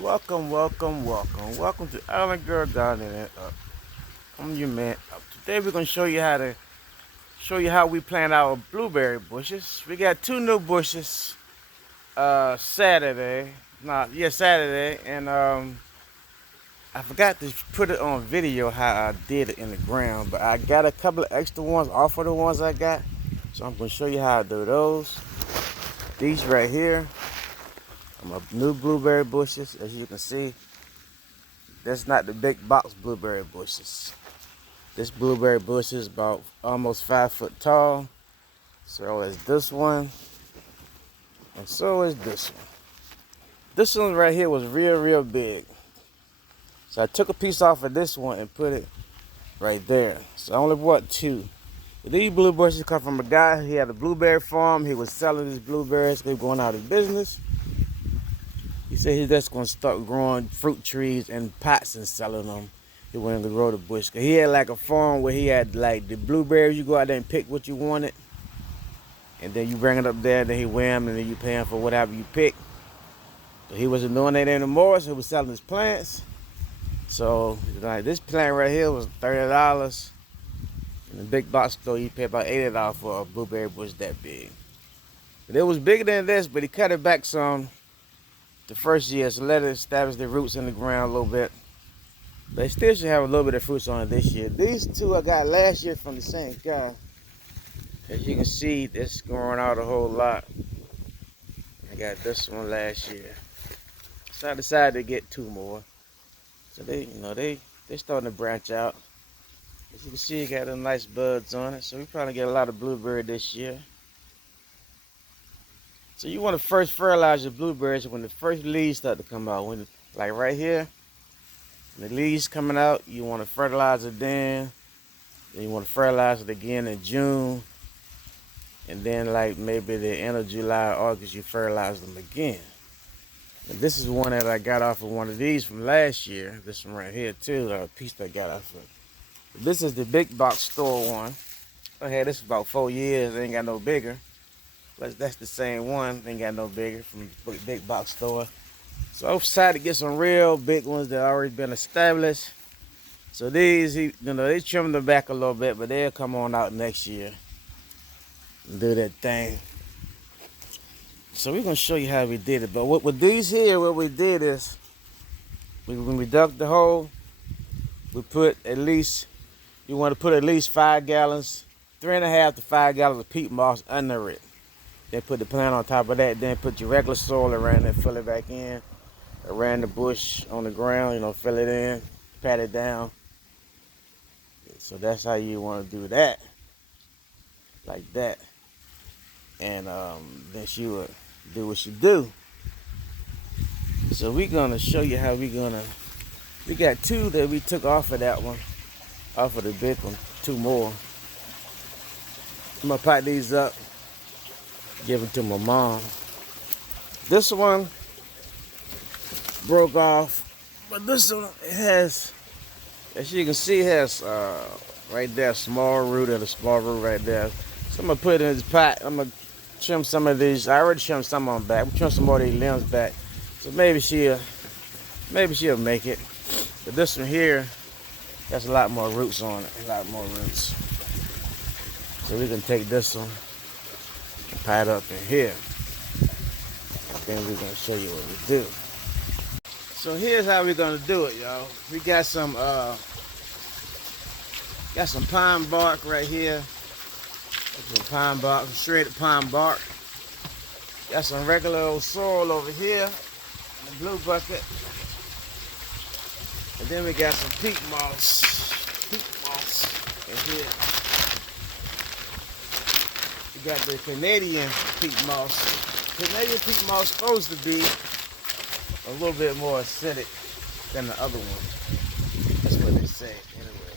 Welcome, welcome, welcome. Welcome to Island Girl Garden and Up. I'm your man Up. Today we're gonna show you how we plant our blueberry bushes. We got two new bushes Saturday. Saturday. And I forgot to put it on video how I did it in the ground, but I got a couple of extra ones off of the ones I got. So I'm gonna show you how I do those. These right here are my new blueberry bushes. As you can see, that's not the big box blueberry bushes. This blueberry bush is about almost 5 foot tall. So is this one, and so is this one. This one right here was real big. So I took a piece off of this one and put it right there. So I only bought two. These blueberries come from a guy. He had a blueberry farm. He was selling his blueberries. They were going out of business. He said he's just going to start growing fruit trees in pots and selling them. He wanted to grow the bush. He had like a farm where he had like the blueberries. You go out there and pick what you wanted. And then you bring it up there, and then he weigh them, and then you pay him for whatever you pick. So he wasn't doing that anymore, so he was selling his plants. So like this plant right here was $30. In the big box store, you pay about $80 for a blueberry bush that big. But it was bigger than this, but he cut it back some the first year, so let it establish the roots in the ground a little bit. But it still should have a little bit of fruits on it this year. These two I got last year from the same guy. As you can see, it's growing out a whole lot. I got this one last year. So I decided to get two more. So they starting to branch out. As you can see, it got them nice buds on it. So we probably get a lot of blueberry this year. So you want to first fertilize your blueberries when the first leaves start to come out. Like right here, when the leaves coming out, you want to fertilize it then. Then you want to fertilize it again in June. And then like maybe the end of July, August, you fertilize them again. And this is one that I got off of one of these from last year. This one right here too, a piece that I got off of. This is the big box store one. I had this for about 4 years. They ain't got no bigger. But that's the same one. They ain't got no bigger from the big box store. So I decided to get some real big ones that already been established. So these, they trimmed them back a little bit, but they'll come on out next year and do that thing. So we're gonna show you how we did it. But with these here, what we did is, when we dug the hole, we put at least, you want to put at least 5 gallons, 3.5 to 5 gallons of peat moss under it. Then put the plant on top of that. Then put your regular soil around it, fill it back in, around the bush on the ground. Fill it in, pat it down. So that's how you want to do that, like that. And then she would do what she do. So we're gonna show you how we got two that we took off of that one, off of the big one, two more. I'm gonna pack these up, give them to my mom. This one broke off, but this one, it has, as you can see, it has right there, small root and a small root right there. So I'm gonna put it in this pot. I'm gonna trim some of these. I already trimmed some on back. I'm trim some more of these limbs back. So maybe she'll make it. But this one here, has a lot more roots on it. A lot more roots. So we can take this one and tie it up in here. And then we're gonna show you what we do. So here's how we're gonna do it, y'all. We got some pine bark right here. Some pine bark, some shredded pine bark. Got some regular old soil over here in the blue bucket. And then we got some peat moss in here. We got the Canadian peat moss. Canadian peat moss is supposed to be a little bit more acidic than the other one. That's what they say anyway.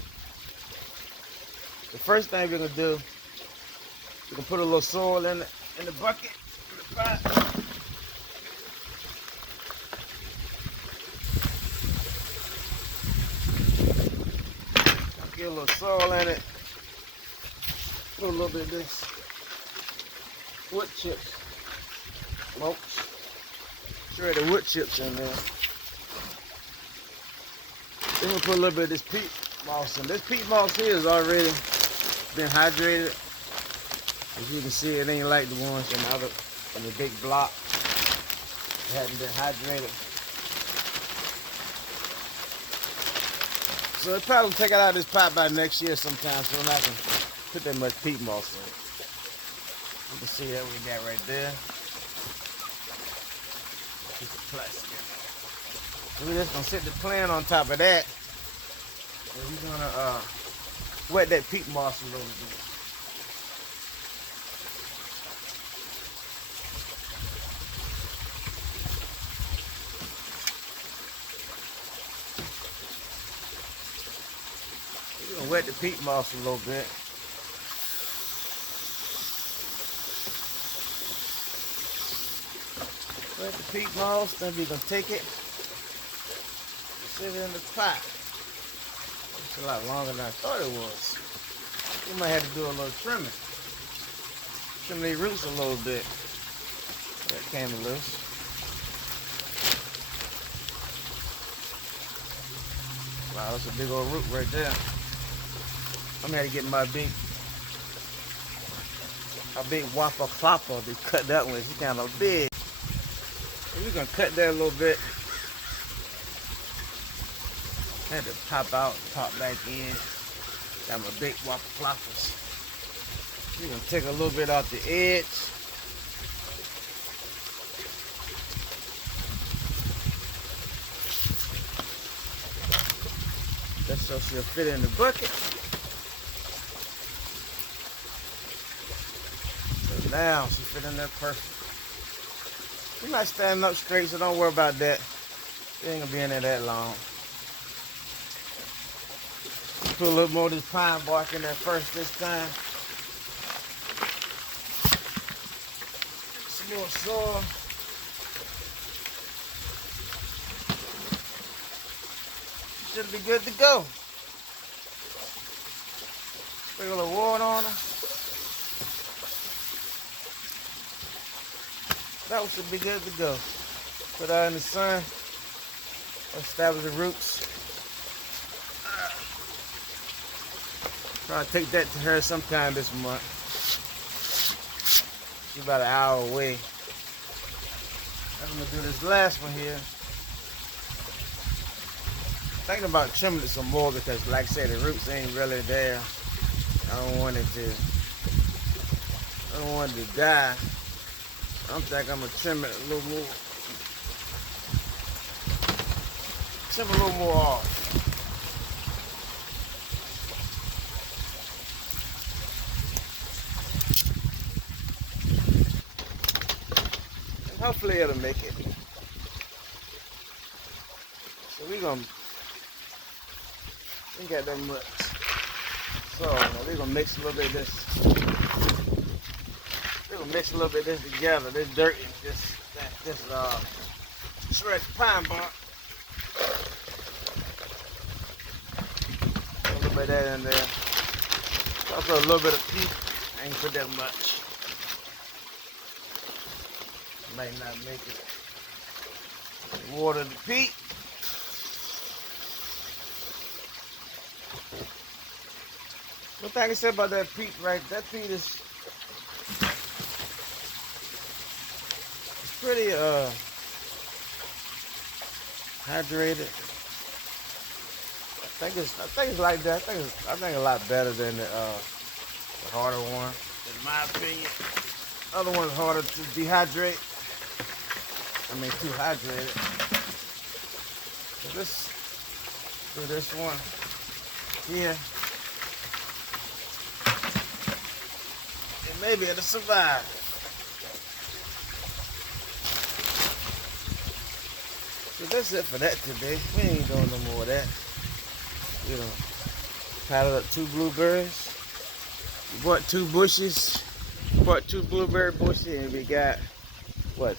The first thing we're gonna do, we can put a little soil in the bucket, in the pot. Get a little soil in it. Put a little bit of this wood chips, mulch, shredded wood chips in there. Then we'll put a little bit of this peat moss in. This peat moss here is already been hydrated. As you can see, it ain't like the ones in the big block. It hadn't been hydrated. So it'll probably take it out of this pot by next year sometime, so I'm not gonna put that much peat moss in it. You can see that we got right there. Piece of plastic. So we're just gonna sit the plant on top of that. And we're gonna wet that peat moss a little bit. We're gonna wet the peat moss a little bit. Wet the peat moss, then we're gonna take it, sit it in the pot. It's a lot longer than I thought it was. We might have to do a little trimming. Trim these roots a little bit. That came loose. Wow, that's a big old root right there. I'm gonna have to get my big whopper plopper to cut that one. It's kind of big. And we're gonna cut that a little bit. Had to pop out, pop back in. Got my big whopper ploppers. We're gonna take a little bit off the edge. That's so she'll fit in the bucket. So now she fit in there perfect. She might stand up straight, so don't worry about that. She ain't gonna be in there that long. Put a little more of this pine bark in there first this time. Some more soil. Should be good to go. Sprinkle a little water on her. That should be good to go. Put her in the sun. Establish the roots. Try to take that to her sometime this month. She's about an hour away. I'm gonna do this last one here. Thinking about trimming it some more because, like I said, the roots ain't really there. I don't want it to die. I'm thinking I'm gonna trim it a little more. Trim a little more off. And hopefully it'll make it. So we ain't got that much. So we're gonna mix a little bit of this. We're gonna mix a little bit of this together. This dirt and this shredded pine bark. A little bit of that in there. Also a little bit of peat. I ain't put that much. Might not make it. Water the peat. One thing I said about that peat, right? That peat is pretty hydrated. I think it's like that. I think a lot better than the harder one, in my opinion. Other one's harder to dehydrate. I mean, too hydrated. So let's do this one here. Maybe it'll survive. So that's it for that today. We ain't doing no more of that. We done paddled up 2 blueberries. We bought 2 bushes. Bought 2 blueberry bushes, and we got what?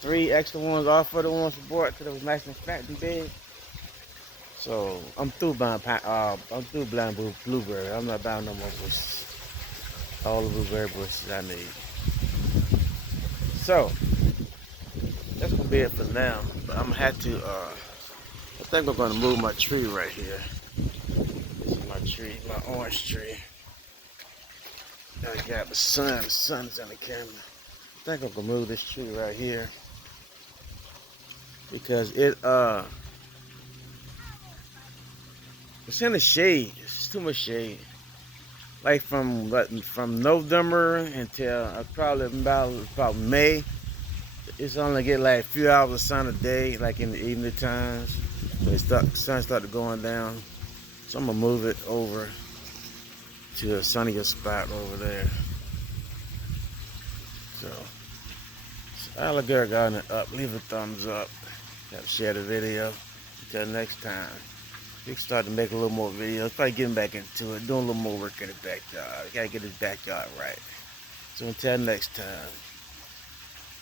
3 extra ones off of the ones we bought because it was nice and fat and big. So I'm through buying blueberry. I'm not buying no more bushes. All the blueberry bushes I need. So that's gonna be it for now. But I'm gonna have to I think I'm gonna move my tree right here. This is my tree, my orange tree. I got the sun. The sun's on the camera. I think I'm gonna move this tree right here because it's in the shade. It's too much shade. Like from November until probably about May. It's only get like a few hours of sun a day, like in the evening times. When sun started going down. So I'm gonna move it over to a sunnier spot over there. So alligator garden up. Leave a thumbs up. Share the video. Until next time. We can start to make a little more videos. Probably getting back into it. Doing a little more work in the backyard. Gotta get this backyard right. So until next time.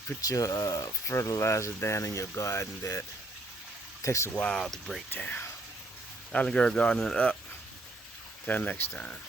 Put your fertilizer down in your garden that takes a while to break down. Alligator gardening up. Till next time.